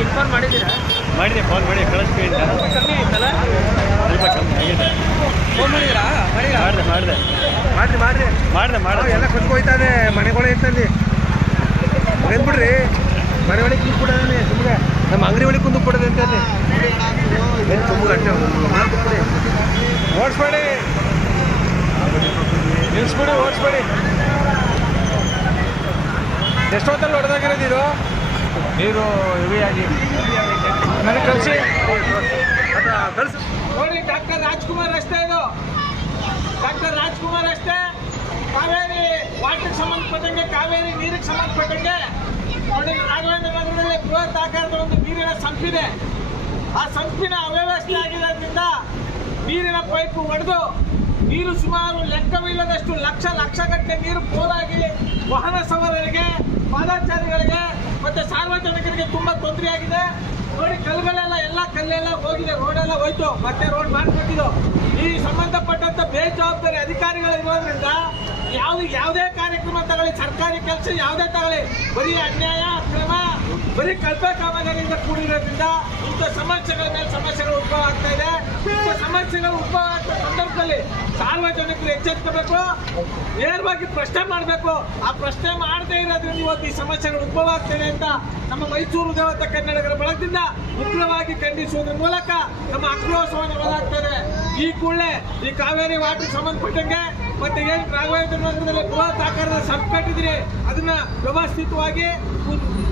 ಅವ್ರಿಗೆ ಇನ್ಫಾರ್ಮ್ ಮಾಡಿದ್ದೀರಾ? ಮಾಡಿದೆ ಫೋನ್ ಮಾಡಿ ಕಳಿಸ್ತೀವಿ ಅಂತ. ಕಮ್ಮಿ ಆಯ್ತಲ್ಲ? ಸ್ವಲ್ಪ ಕಮ್ಮಿ ಆಗಿದೆ ಫೋನ್ ಮಾಡಿರಾ ಮಾಡಿದೆ ಮಾಡಿದೆ. ಮಾಡ್ರಿ ಮಾಡ್ರಿ. ಮಾಡಿದೆ ಎಲ್ಲ ಕುತ್ಕೋಯ್ತಾನೆ ಮನೆಗಳೇ ಇರ್ತಲ್ಲಿ ಏನ್ ಬಿಡ್ರಿ. ಮನೆ ಒಳಗೆ ಕುಂದು ಕೊಡೋದಾನೆ ಸುಮ್ಗೆ ನಮ್ಮ ಅಂಗಡಿ ಒಳಗೆ ಕುಂದು ಅಂತ ತುಂಬ ಗಂಟೆ ಓಡಿಸ್ಬೇಡಿ. ನಿಲ್ಸ್ಬಿಡಿ ಓಡಿಸ್ಬೇಡಿ. ಎಷ್ಟೊತ್ತಲ್ಲಿ ಹೊಡೆದಾಗಿರೋದು ಇದು? ನೀರು ಹೆವಿಯಾಗಿ ನನಗೆ ಕಳಿಸಿ. ನೋಡಿ, ಡಾಕ್ಟರ್ ರಾಜ್ಕುಮಾರ್ ರಸ್ತೆ ಇದು. ಡಾಕ್ಟರ್ ರಾಜ್ಕುಮಾರ್ ರಸ್ತೆ ಕಾವೇರಿ ವಾಟರ್ಗೆ ಸಂಬಂಧಪಟ್ಟಂಗೆ, ಕಾವೇರಿ ನೀರಿಗೆ ಸಂಬಂಧಪಟ್ಟಂಗೆ ನೋಡಿ, ರಾಘವೇಂದ್ರ ನಗರದಲ್ಲಿ ಬೃಹತ್ ಆಕಾರದ ಒಂದು ನೀರಿನ ಸಂಪಿದೆ. ಆ ಸಂಪಿನ ಅವ್ಯವಸ್ಥೆ ಆಗಿರೋದ್ರಿಂದ ನೀರಿನ ಪೈಪು ಒಡೆದು ನೀರು ಸುಮಾರು ಲೆಕ್ಕವಿಲ್ಲದಷ್ಟು ಲಕ್ಷ ಲಕ್ಷಗಟ್ಟಲೆ ನೀರು ಪೋಲಾಗಿ ವಾಹನ ಸವಾರರಿಗೆ, ಪಾದಾಚಾರಿಗಳಿಗೆ ಮತ್ತೆ ಸಾರ್ವಜನಿಕರಿಗೆ ತುಂಬಾ ತೊಂದರೆ ಆಗಿದೆ. ನೋಡಿ, ಕಲ್ಲುಗಳೆಲ್ಲ, ಎಲ್ಲ ಕಲ್ಲೆಲ್ಲ ಹೋಗಿದೆ. ರೋಡೆಲ್ಲ ಹೋಯ್ತು. ಮತ್ತೆ ರೋಡ್ ಮಾಡ್ಕೊಟ್ಟಿದ್ದು. ಈ ಸಂಬಂಧಪಟ್ಟಂತ ಬೇಜವಾಬ್ದಾರಿ ಅಧಿಕಾರಿಗಳು ಇರೋದ್ರಿಂದ ಯಾವ ಯಾವುದೇ ಕಾರ್ಯಕ್ರಮ ತಗೊಳ್ಳಿ, ಸರ್ಕಾರಿ ಕೆಲಸ ಯಾವುದೇ ತಗೊಳ್ಳಿ. ಬರೀ ಅನ್ಯಾಯ, ಅಕ್ರಮ, ಬರೀ ಕಲ್ಪೆ ಕಾಮಗಾರಿಯಿಂದ ಕೂಡಿರೋದ್ರಿಂದ ಇಂಥ ಸಮಸ್ಯೆಗಳ ಮೇಲೆ ಸಮಸ್ಯೆಗಳು ಉದ್ಭವ ಆಗ್ತಾ ಇದೆ ಸಮಸ್ಯೆಗಳು ಉದ್ಭವ ಸಂದರ್ಭದಲ್ಲಿ ಸಾರ್ವಜನಿಕರು ಎಚ್ಚೆತ್ತಬೇಕು, ನೇರವಾಗಿ ಪ್ರಶ್ನೆ ಮಾಡಬೇಕು. ಆ ಪ್ರಶ್ನೆ ಮಾಡದೇ ಇರೋದ್ರಿಂದ ಇವತ್ತು ಈ ಸಮಸ್ಯೆಗಳು ಉದ್ಭವ ಆಗ್ತಿದೆ ಅಂತ ನಮ್ಮ ಮೈಸೂರು ದೇವತ ಕನ್ನಡಿಗರ ಬಳಗದಿಂದ ಉಗ್ರವಾಗಿ ಖಂಡಿಸುವುದರ ಮೂಲಕ ನಮ್ಮ ಆಕ್ರೋಶವನ್ನು ಒಳಗಾಗ್ತಾರೆ ಈ ಕೂಡಲೇ ಈ ಕಾವೇರಿ ವಾಟರ್ ಸಂಬಂಧಪಟ್ಟಂಗೆ ಮತ್ತೆ ಏನ್ ರಾಘವೇಂದ್ರ ನಗರದಲ್ಲಿ ಬೃಹತ್ ಆಕಾರದ ಸಬ್ ಕಟ್ಟಿದ್ರೆ ಅದನ್ನ ವ್ಯವಸ್ಥಿತವಾಗಿ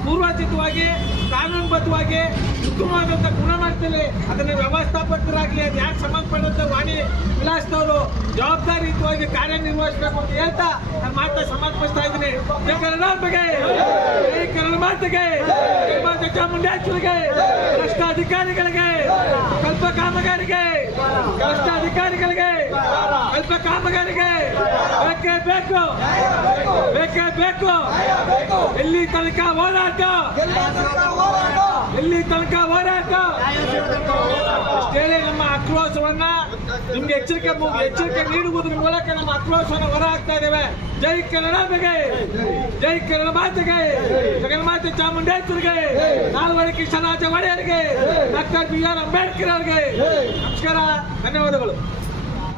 ಪೂರ್ವಚಿತವಾಗಿ, ಕಾನೂನುಬದ್ಧವಾಗಿ ಉತ್ತಮವಾದಂಥ ಗುಣಮಟ್ಟದಲ್ಲಿ ಅದನ್ನ ವ್ಯವಸ್ಥಾಪಕರಾಗಲಿ ಅದು ಯಾಕೆ ಸಂಬಂಧಪಟ್ಟಂತ ವಾಣಿ ವಿಲಾಸದವರು ಜವಾಬ್ದಾರಿಯುತವಾಗಿ ಕಾರ್ಯನಿರ್ವಹಿಸಬೇಕು ಅಂತ ಹೇಳ್ತಾ ನಾನು ಮಾತಾ ಸಮರ್ಪಿಸ್ತಾ ಇದ್ದೀನಿ. ಕನ್ನಡ ಕರ್ನಾಟಕ ಚಾಮುಂಡೇಶ್ವರಿಗೆ ಭ್ರಷ್ಟ ಅಧಿಕಾರಿಗಳಿಗೆ ಕಲ್ಪ ಕಾಮಗಾರಿಗೆ ಭ್ರಷ್ಟ ಅಧಿಕಾರಿಗಳಿಗೆ ಕಲ್ಪ ಕಾಮಗಾರಿಗೆ, ಬೇಕೇ ಬೇಕು ಬೇಕೇ ಬೇಕು. ಇಲ್ಲಿ ತನಕ ಹೋರಾಟ ಇಲ್ಲಿ ತನಕ ಹೋರಾಟ. ಅಷ್ಟೇಳಿ ನಮ್ಮ ಆಕ್ರೋಶವನ್ನ ನಿಮ್ಗೆ ಎಚ್ಚರಿಕೆ ಎಚ್ಚರಿಕೆ ನೀಡುವುದರ ಮೂಲಕ ನಮ್ಮ ಆಕ್ರೋಶವನ್ನು ಹೊರ ಹಾಕ್ತಾ ಇದ್ದೇವೆ. ಜೈ ಕನ್ನಡ ಬೆಗೆ. ಜೈ ಕನ್ನಡ ಮಾತೆಗೆ. ಜಗನ್ಮಾತೆ ಚಾಮುಂಡೇಶ್ವರಿಗೆ. ನಾಲ್ವಡಿ ಕೃಷ್ಣರಾಜ ಒಡೆಯರಿಗೆ. ಡಾಕ್ಟರ್ ಬಿ ಆರ್ ಅಂಬೇಡ್ಕರ್ ಅವರಿಗೆ. ನಮಸ್ಕಾರ, ಧನ್ಯವಾದಗಳು.